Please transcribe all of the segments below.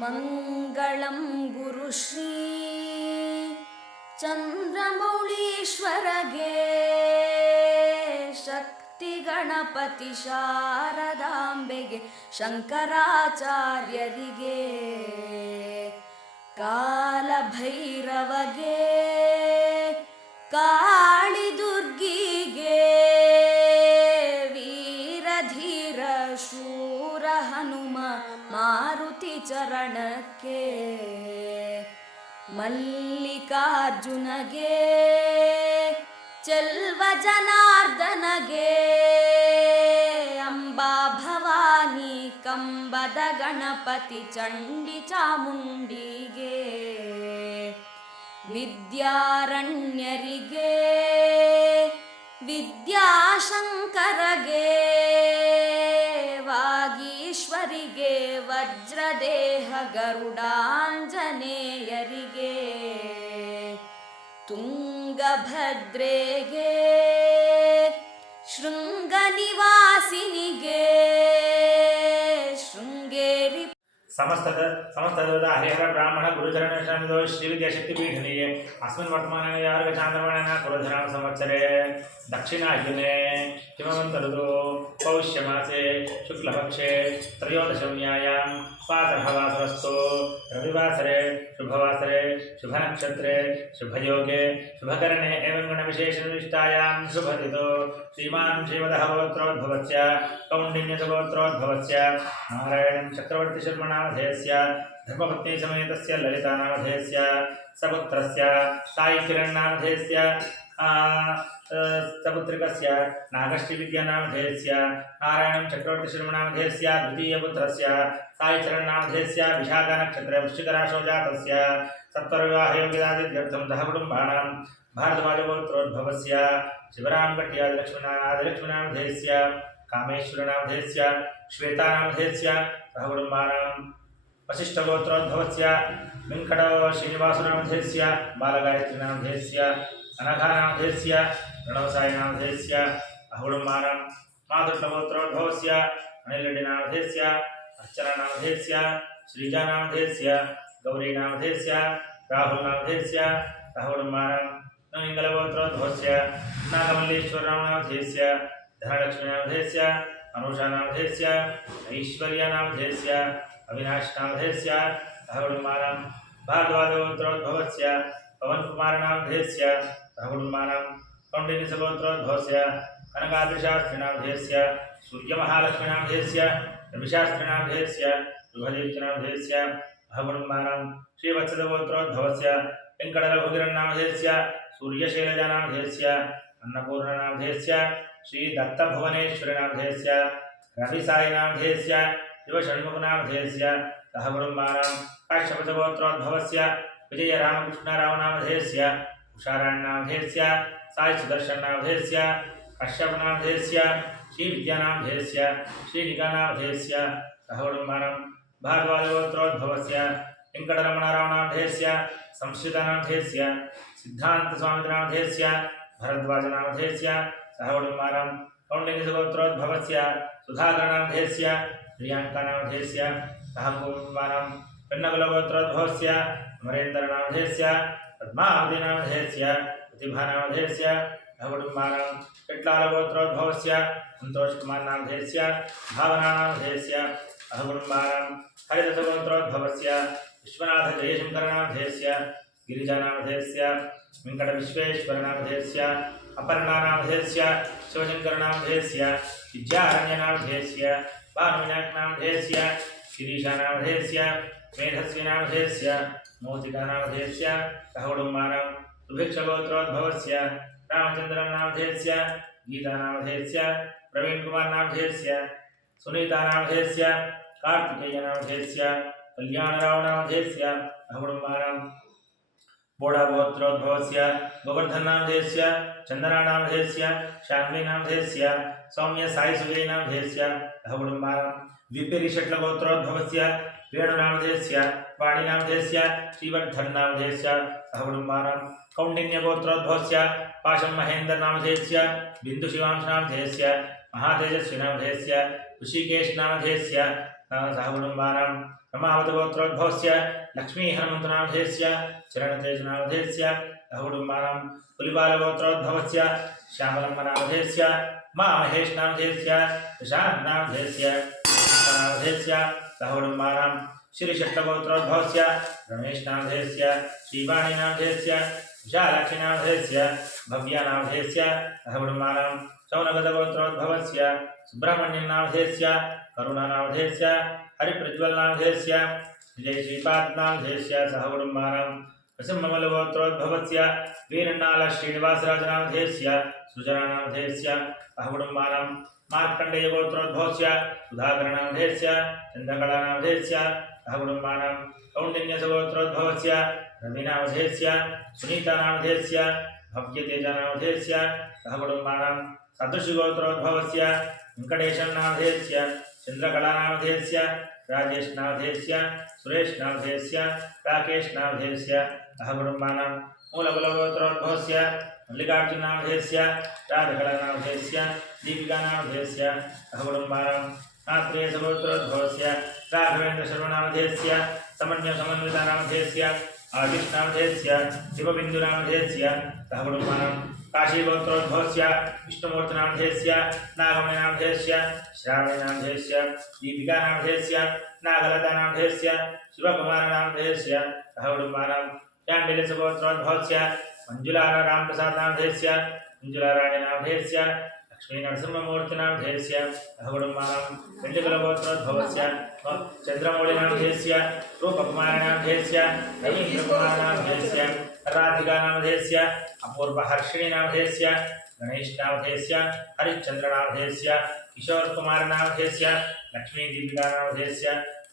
मंगलं गुरुश्री चंद्रमौळीश्वरगे शक्ति गणपति शारदांबेगे शंकराचार्यरिगे कालभैरवगे काळि दुर्गिगे वीरधीर शूर हनुम मारुति चरणಕ್ಕೆ मल्लिकार्जुनगे ಚೆಲ್ವ ಜನಾರ್ದನಗೆ ಅಂಬಾ ಭವಾನಿ ಕಂಬದ ಗಣಪತಿ ಚಂಡಿ ಚಾಮುಂಡಿಗೆ ವಿದ್ಯಾರಣ್ಯರಿಗೆ ವಿದ್ಯಾಶಂಕರಗೆ ವಾಗೀಶ್ವರಿಗೆ ವಜ್ರದೇಹ ಗರುಡಾಂಜನೇಯರಿಗೆ ತುಂಗಭದ್ರೆಗೆ ಶೃಂಗನಿವಾಸಿನಿಗೆ ಶೃಂಗೇರಿ समस्त हरिहर ब्राह्मण गुरुचरण श्री विद्याशक्तिपीठनीये अस्मिन् वर्तमाने चांद्रमाण कुलधरा संवत्सरे दक्षिणाग्ने हिमवंत ऋतु पौष्यमासे शुक्लपक्षे त्रयोदशम्यायां पात्रहवासरस्तु रविवासरे शुभवासरे शुभनक्षत्रे शुभयोगे शुभकरणे एवं गणविशेषनिष्ठायां शुभतिथौ श्रीमान् श्रीमदः गोत्रोद्भवस्य कौण्डिन्यगोत्रोद्भवस्य नारायणं चक्रवर्ती शर्मणामधेयस्य धर्मपत्नी समेतस्य ललितानामधेयस्य सपुत्रस्य साई किरणनामधेयस्य सपुत्रिकस्य नागश्रीविद्यानामधेयस्य नारायणं चक्रवर्ती शर्मणामधेयस्य द्वितीयपुत्रस्य साई चरणनामधेयस्य विशाखनक्षत्रे वृश्चिकराशौ जातस्य सत्वरविवाहयोग्यदादित्यर्थं सहकुटुम्बानां भारद्वाजगोत्रोद्भवस्य शिवरामभट्टियादिलक्ष्मणामधेयस्य कामेश्वरनामधेयस्य श्वेतानामधेयस्य सहकुटुम्बानां वसिष्ठगोत्रोद्भवस्य वेंकट श्रीनिवासनामधेयस्य बालगायत्रीनामधेयस्य अनघानामधेयस्य प्रणवसायनामधेयस्य सहकुटुम्बानां माधुष्टगोत्रोद्भवस्य अनिलरेड्डिनामधेयस्य अर्चनानामधेयस्य श्रीजानामधेयस्य गौरीनामधेयस्य राहुलनामधेयस्य सहकुटुम्बानां नवनिङ्गलगोत्रोद्भवस्य नागमल्लेश्वरनामधेयस्य धनलक्ष्मीनामधेयस्य अनुषानामधेयस्य ऐश्वर्यानामधेयस्य अविनाशनामधेयस्य सहकुटुम्बानां भारद्वाजगोत्रोद्भवस्य पवनकुमारनामधेयस्य सहकुटुम्बानां कौण्डिन्यगोत्रोद्भवस्य कनकाद्रिशास्त्रीनामधेयस्य सूर्यमहालक्ष्मीनामधेयस्य रविशास्त्रीनामधेयस्य शुभदीप्तिनामधेयस्य सहकुटुम्बानां श्रीवत्सगोत्रोद्भवस्य वेंकटरघुगिरन्नामधेयस्य सूर्यशैलजानामधेयस्य अन्नपूर्णनामधेयस्य श्रीदत्तभुवनेश्वरनामधेयस्य रविसायनामधेयस्य शिवषण्मुखनामधेयस्य सहकुटुम्बानां काश्यपगोत्रोद्भवस्य विजयरामकृष्णरावनामधेयस्य उषारायणनामधेयस्य साई सुदर्शननामधेयस्य कश्यपनामधेयस्य श्रीविद्यानामधेयस्य श्रीनिकानामधेयस्य सहकुटुम्बानां भारद्वाजगोत्रोद्भवस्य वेंकटरमणरावनामधेयस्य संस्कृतनामधेयस्य सिद्धान्तस्वामिनामधेयस्य भरद्वाजनामधेयस्य सहकुटुम्बानां कौण्डिन्यगोत्रोद्भवस्य सुधाकरनामधेयस्य प्रियांकानामधेयस्य सहकुटुम्बानां पेन्नकुलगोत्रोद्भवस्य अमरेन्द्रनामधेयस्य पद्मावतीनामधेयस्य प्रतिभानामधेयस्य सहकुटुम्बानां चट्लालगोत्रोद्भवस्य सन्तोषकुमारनामधेयस्य भावनानामधेयस्य सहकुटुम्बानां हरिदत्तगोत्रोद्भवस्य विश्वनाथजयशंकरनामधेयस्य गिरिजानामधेयस्य वेंकटविश्वेश्वरनामधेयस्य अपर्णानामधेयस्य शिवशंकरनामधेयस्य विद्यारण्यनामधेयस्य भानुविनायकनामधेयस्य गिरीशानामधेयस्य मेधस्विनामधेयस्य मौतिकानामधेयस्य सहकुटुम्बानां सुभिक्षगोत्रोद्भवस्य रामचन्द्रनामधेयस्य गीतानामधेयस्य प्रवीणकुमारनामधेयस्य सुनीतानामधेयस्य कार्तिकेयनामधेयस्य कल्याणरावनामधेयस्य सहकुटुम्बानां बोडागोत्रोद्भवस्य गोवर्धननामधेयस्य चन्दनानामधेयस्य शान्वीनामधेयस्य सौम्य साई सुजयनामधेयस्य सहकुटुम्बानां विपिरिषट्लगोत्रोद्भवस्य वेणुनामधेयस्य वाणीनामधेयस्य श्रीवर्धननामधेयस्य सहकुटुम्बानां कौण्डिन्यगोत्रोद्भवस्य पाशं महेन्द्रनामधेयस्य बिन्दुशिवांशनामधेयस्य महातेजस्विनामधेयस्य ऋषिकेशनामधेयस्य सह कुटुम्बानां ब्रह्मावतगोत्रोद्भवस्य लक्ष्मी हनुमन्तनामधेयस्य चरणतेजनामधेयस्य सह कुटुम्बानां पुलिबालगोत्रोद्भवस्य श्यामलम्बनामधेयस्य महामहेशनामधेयस्य प्रशान्तनामधेयस्य नामधेयस्य सह कुटुम्बानां श्रीषट्लगोत्रोद्भवस्य रमेशनामधेयस्य श्रीवाणीनामधेयस्य विशालाक्षीनामधेयस्य भव्यानामधेयस्य सह कुटुम्बानां शौनकगोत्रोद्भवस्य सुब्रह्मण्यनामधेयस्य करुणानामधेयस्य हरिप्रज्वलनामधेयस्य विजयश्रीपादनामधेयस्य सह कुटुम्बानां नृसिंहमलगोत्रोद्भवस्य वीरन्नाल श्रीनिवासराजनामधेयस्य सृजनानामधेयस्य सह कुटुम्बानां मार्कण्डेयगोत्रोद्भवस्य सुधाकरनामधेयस्य चन्द्रकलानामधेयस्य सह कुटुम्बानां कौण्डिन्यसगोत्रोद्भवस्य रविनामधेयस्य सुनीतानामधेयस्य भव्यतेजनामधेयस्य सह कुटुम्बानां सदृशगोत्रोद्भवस्य वेङ्कटेशनामधेयस्य चन्द्रकलानामधेयस्य राजेशनामधेयस्य सुरेशनामधेयस्य राकेशनामधेयस्य सह कुटुम्बानां मूलकुलगोत्रोद्भवस्य मल्लिकार्जुननामधेयस्य राजकलानामधेयस्य दीपिकानामधेयस्य सह कुटुम्बानां नात्रेयसगोत्रोद्भवस्य राघवेन्द्रशर्मनामधेयस्य समन्वयसमन्वितानामधेयस्य आदिष्नामधेयस्य शिवबिन्दुनामधेयस्य सह कुटुम्बानां काशीगोत्रोद्भवस्य विष्णुमूर्तिनामधेयस्य नागमणिनामधेयस्य श्रावणीनामधेयस्य दीपिकानामधेयस्य नागलतानामधेयस्य शिवकुमारनामधेयस्य सह कुटुम्बानां शाण्डिल्यसगोत्रोद्भवस्य मञ्जुलारामप्रसादनामधेयस्य मञ्जुलाराणीनामधेयस्य लक्ष्मीनरसिंहमूर्तिनामधेयस्य सह कुटुम्बानां वेल्लिकुलगोत्रोद्भवस्य चन्द्रमौळिनामधेयस्य रूपकुमारनामधेयस्य रवीन्द्रकुमारनामधेयस्य राधिकानामधेयस्य अपूर्वहर्षिणीनामधेयस्य गणेशनामधेयस्य हरिश्चन्द्रनामधेयस्य किशोरकुमारनामधेयस्य लक्ष्मीदीपिकानामधेयस्य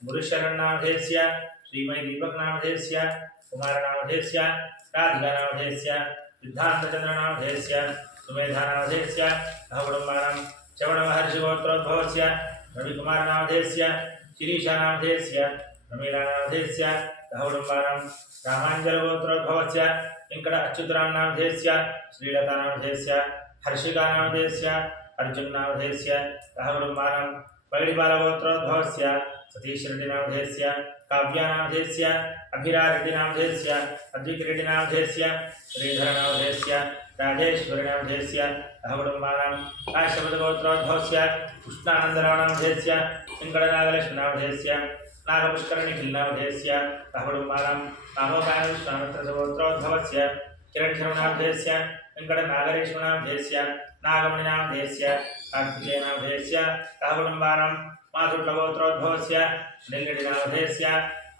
गुरुशरणनामधेयस्य श्रीमयीदीपकनामधेयस्य कुमारनामधेयस्य राधिकानामधेयस्य सिद्धान्तचन्द्रनामधेयस्य सुमेधानामधेयस्य सह कुटुम्बानां चवणमहर्षिगोत्रोद्भवस्य रविकुमारनामधेयस्य शिरीषानामधेयस्य प्रमीलानामधेयस्य सह कुटुम्बानां रामाञ्जलगोत्रोद्भवस्य वेङ्कट अच्युतरामनामधेयस्य श्रीलतानामधेयस्य हर्षिकानामधेयस्य अर्जुननामधेयस्य सह कुटुम्बानां पैडिबालगोत्रोद्भवस्य सतीशरेड्डिनामधेयस्य काव्यानामधेयस्य अभिरारेड्डिनामधेयस्य अद्विकरेड्डिनामधेयस्य श्रीधरनामधेयस्य राजेश्वरीनामधेयस्य सह कुटुम्बानां काश्यपगोत्रोद्भवस्य कृष्णानन्दरावनामधेयस्य वेङ्कटनागलक्ष्मीनामधेयस्य नागपुष्करणिखिलनामधेयस्य सह कुटुम्बानां कामोपायविश्वामित्रसगोत्रोद्भवस्य किरणशर्मनामधेयस्य वेङ्कटनागरेश्वरनामधेयस्य नागमणिनामधेयस्य कार्तिकेयनामधेयस्य सह कुटुम्बानां मातृगोत्रोद्भवस्य नेल्लडिनामधेयस्य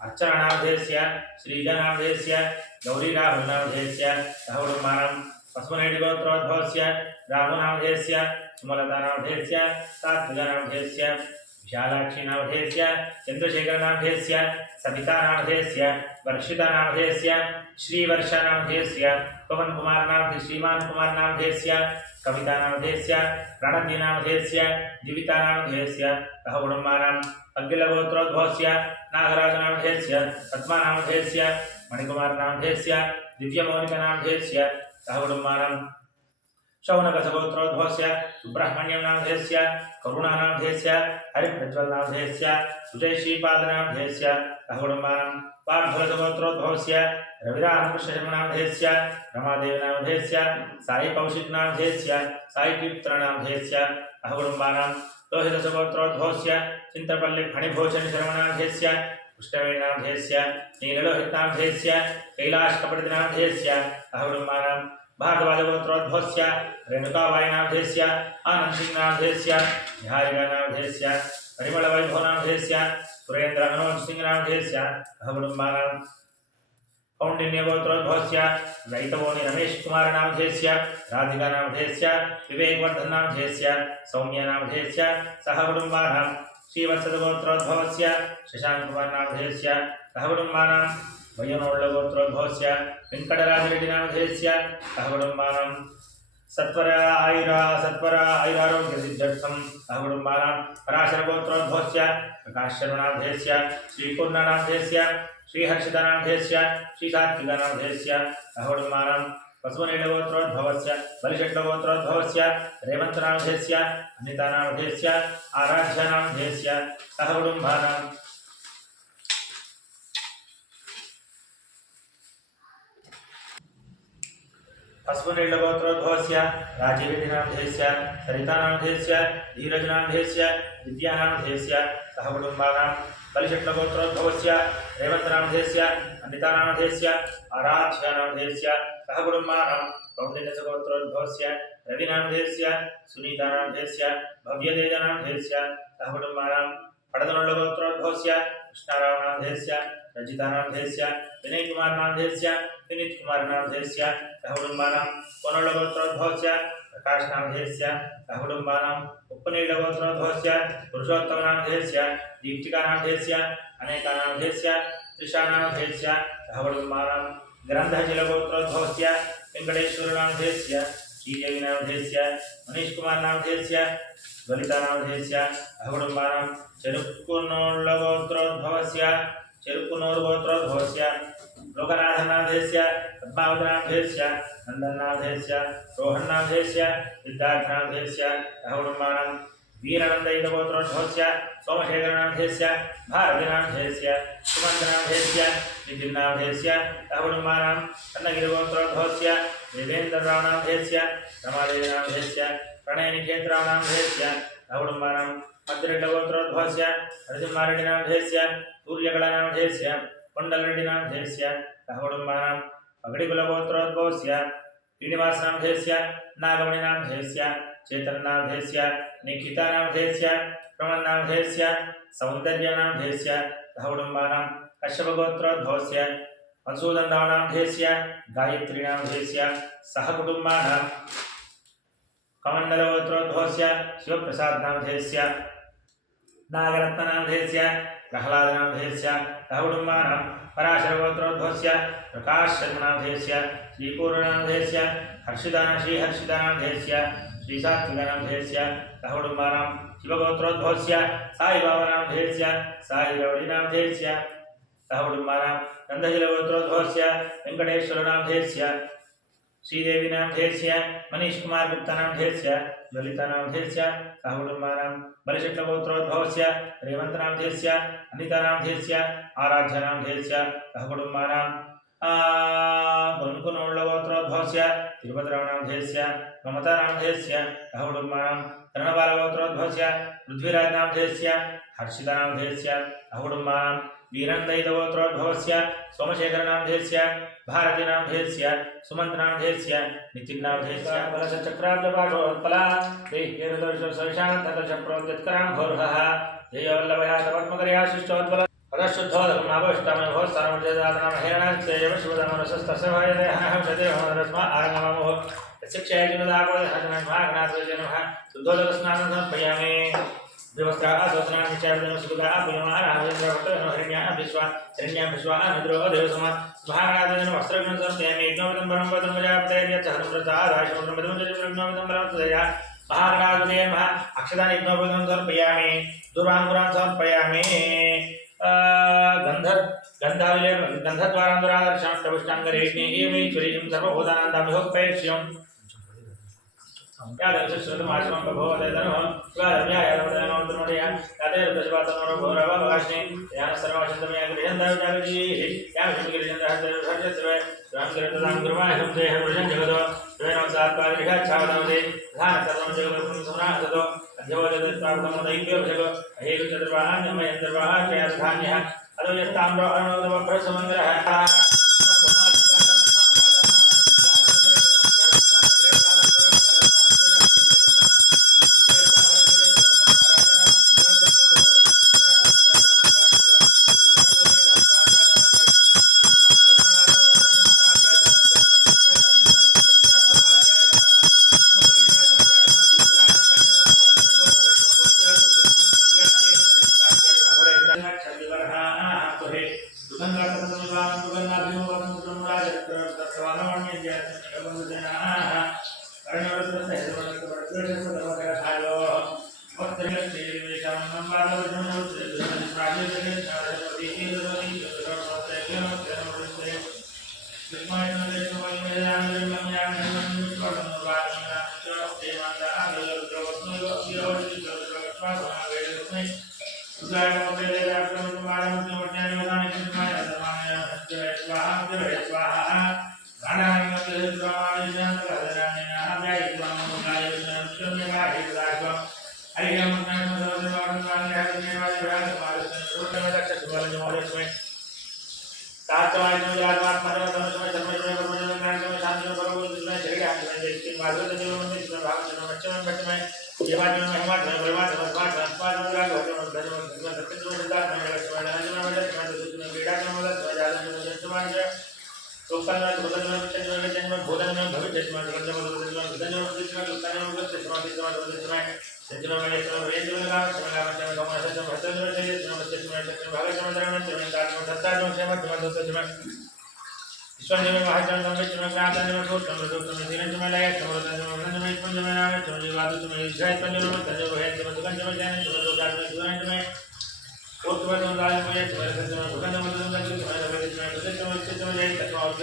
अर्चनानामधेयस्य श्रीजनामधेयस्य गौरीराहुलनामधेयस्य सह कुटुम्बानां पद्मनेडिगोत्रोद्भवस्य रामनामधेयस्य सुमलतानामधेयस्य सात्विकनामधेयस्य विशालाक्षीनामधेयस्य चन्द्रशेखरनामधेयस्य सवितानामधेयस्य वर्षितानामधेयस्य श्रीवर्षानामधेयस्य पवनकुमारनामधेयस्य श्रीमान्कुमारनामधेयस्य कवितानामधेयस्य प्रणतीनामधेयस्य दिवितानामधेयस्य सह कुटुम्बानां अखिलगोत्रोद्भवस्य नागराजनामधेयस्य पद्मानामधेयस्य मणिकुमारनामधेयस्य दिव्यमौलिकनामधेयस्य सह कुटुम्बानां शौनकसगोत्रोद्भवस्य सुब्रह्मण्यनामधेयस्य करुणानामधेयस्य हरिप्रज्वलनामधेयस्य सुजयश्रीपादनामधेयस्य सह कुटुम्बानां पार्थसगोत्रोद्भवस्य रविरामकृष्णशर्मनामधेयस्य रमादेवीनामधेयस्य साईकौशिकनामधेयस्य साईकीर्तननामधेयस्य सह कुटुम्बानां लोहितसगोत्रोद्भवस्य चिन्तपल्लिफणिभूषणशर्मनामधेयस्य कृष्णवेणीनामधेयस्य नीललोहितनामधेयस्य कैलाशकपटिनामधेयस्य सह कुटुम्बानां भागवतगोत्रोद्भवस्य रेणुकाबाईनामधेयस्य आनन्दसिंहनामधेयस्य निहारिकानामधेयस्य परिमलवैभवनामधेयस्य सुरेन्द्रमनोजसिंहनामधेयस्य सह कुटुम्बानां कौण्डिन्यगोत्रोद्भवस्य वैतवोनि रमेशकुमारनामधेयस्य राधिकानामधेयस्य विवेकवर्धननामधेयस्य सौम्यनामधेयस्य सह कुटुम्बानां श्रीवत्सगोत्रोद्भवस्य शशाङ्ककुमारनामधेयस्य सह कुटुम्बानां वयनोळ्ळगोत्रोद्भवस्य वेङ्कटराजरेड्डिनामधेयस्य सह कुटुम्बानां सत्वर ऐरारोग्यसिद्ध्यर्थं सह कुटुम्बानां पराशरगोत्रोद्भवस्य प्रकाशशर्मनामधेयस्य श्रीपूर्णनामधेयस्य श्रीहर्षितानामधेयस्य श्रीसात्विकानामधेयस्य सह कुटुम्बानां वसुवनीलगोत्रोद्भवस्य बलिषट्लगोत्रोद्भवस्य रेवन्तनामधेयस्य अनितानामधेयस्य आराध्यनामधेयस्य सहकुटुम्बानां अस्मनीलगोत्रोद्भवस्य राजीवेदिनामधेयस्य सरितानामधेयस्य धीरजनामधेयस्य दिव्यानामधेयस्य सहकुटुम्बानां बलिषट्लगोत्रोद्भवस्य रेवन्तनामधेयस्य अनितानामधेयस्य आराध्यनामधेयस्य सहकुटुम्बानां कौण्डिन्यसगोत्रोद्भवस्य रविनामधेयस्य सुनीतानामधेयस्य भव्यतेजनामधेयस्य सहकुटुम्बानां पडदनुल्लगोत्रोद्भवस्य कृष्णारावनामधेयस्य रजितानामधेयस्य विनयकुमारनामधेयस्य विनीतकुमारनामधेयस्य सहकुटुम्बानां कोनोल्लगोत्रोद्भवस्य प्रकाशनामधेयस्य सहकुटुम्बानां उपनीलगोत्रोद्भवस्य पुरुषोत्तमनामधेयस्य दीप्तिकानामधेयस्य अनेकानामधेयस्य त्रिशानामधेयस्य सहकुटुम्बानां ग्रन्थशिलगोत्रोद्भवस्य वेङ्कटेश्वरनामधेयस्य श्रीदेवीनामधेयस्य मनीषकुमारनामधेयस्य ललितानामधेयस्य सहकुटुम्बानां चरुक्कुनोल्लगोत्रोद्भवस्य चरुक्कुनोर्गोत्रोद्भवस्य लोकनाथनामधेयस्य पद्मावतनामधेयस्य नन्दन्नामधेयस्य रोहन्नामधेयस्य सिद्धार्थनामधेयस्य सहकुटुम्बानां वीरानन्दयुतगोत्रोद्भवस्य सोमशेखरनामधेयस्य भारतीनामधेयस्य सुमन्तनामधेयस्य नितिन्नामधेयस्य सहकुटुम्बानां कन्नगिरिगोत्रोद्भवस्य देवेन्द्ररावनामधेयस्य रमादेवीनामधेयस्य प्रणयनिकेतरावनामधेयस्य सहकुटुम्बानां मद्दिरेड्डगोत्रोद्भवस्य नरसिंहारेड्डिनामधेयस्य सूर्यकलानामधेयस्य कोण्डलरेड्डिनामधेयस्य सहकुटुम्बानां पगडिकुलगोत्रोद्भवस्य श्रीनिवासनामधेयस्य नागमणिनामधेयस्य चेतननामधेयस्य निखितानामधेयस्य प्रमन्नामधेयस्य सौन्दर्यनामधेयस्य सहकुटुम्बानां कश्यपगोत्रोद्भवस्य मधुसूदनरावनामधेयस्य गायत्रीनामधेयस्य सहकुटुम्बानां कमण्डलगोत्रोद्भवस्य शिवप्रसादनामधेयस्य नागरत्ननामधेयस्य प्रह्लादनामधेयस्य सहकुटुम्बानां पराशरगोत्रोद्भवस्य प्रकाशशर्मनामधेयस्य श्रीपूर्णनामधेयस्य श्रीहर्षितानामधेयस्य श्रीसात्विकनामधेयस्य सहकुटुम्बानां शिवगोत्रोद्भवस्य साईबाबानामधेयस्य साईरवळिनामधेयस्य सहकुटुम्बानां गन्धशिलगोत्रोद्भवस्य वेङ्कटेश्वरनामधेयस्य श्रीदेवीनामधेयस्य मनीषकुमारगुप्तानामधेयस्य ललितानामधेयस्य सहकुटुम्बानां बलिषट्लगोत्रोद्भवस्य रेवन्तनामधेयस्य अनितानामधेयस्य आराध्यनामधेयस्य सहकुटुम्बानां गुन्कुनोल्लगोत्रोद्भवस्य तिरुपतिरावनामधेयस्य ममतानामधेयस्य सहकुटुम्बानां कर्णपालगोत्रोद्भवस्य पृथ्वीराजनामधेयस्य हर्षितानामधेयस्य सहकुटुम्बानां वीरन्दयितगोत्रोद्भवस्य सोमशेखरनामधेयस्य भारतीनामधेयस्य सुमन्तनामधेयस्य नितिन्नामधेयस्य बलचक्राब्जपाठोत्पला देह्येरदर्शसविशान्तदर्शप्रोद्यत्करां घोर्हः जयवल्लभया तपत्मकर्या शिष्टोद्बल पदशुद्धोदकमावष्टामयोः शिवदामरसस्तस्य भायदेहनहंसदेहरस्मा आरङ्गमोः शिक्षायजुनदापोदहजनन्माघ्नाथजनः शुद्धोदकस्नानं समर्पयामि व्यवस्थासोत्नानिचार्यं सुखदा पुण्यमारावेन्द्रभक्तनो हरिण्या विश्वा निद्रो देवसम महाराजन वस्त्रग्नं समर्पयामि यज्ञोपदं परं प्रजापतयर्यच्छहनुप्रसादाशमुद्रमजविघ्नोपदं महागणाधिपतये नमः अक्षतानि यज्ञोपदं समर्पयामि दूराङ्गुरान् समर्पयामि गन्धद्वारान्दुरादर्शां प्रविष्टाङ्गरेष्णीमेश्वरीं सर्वभूतानां यादवश्रुतमाश्रमं भगवदनः स्वारम्यायवदनोत्तमोदया यादेवदशवातनोर भोरवावकाशने यान सर्वशतमया गृहन्दाविजागजीः यामशमिगिरिजन्दहर्जस्वे रामगिरतदां गुरुवाहं देहवृषं जगतो स्वेनं सात्पारिघाच्छावदमदे धानकर्मं जगतो पुंसमनाहतो अध्यवदत्तावदमदैव्योभजगो अहेकुचतुर्वाहान्यमयन्तर्वाहात्रयाधान्यः अदो यस्ताम्रो अनोदवभ्रसमङ्गरः तस्मै रुद्राय नमः स्वाहा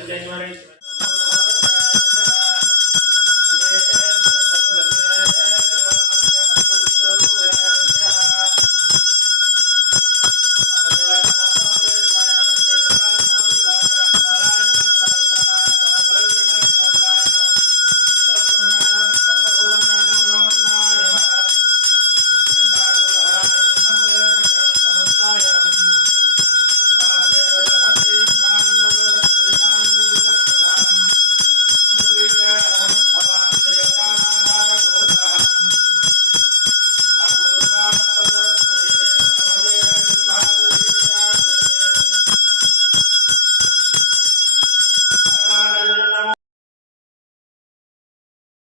January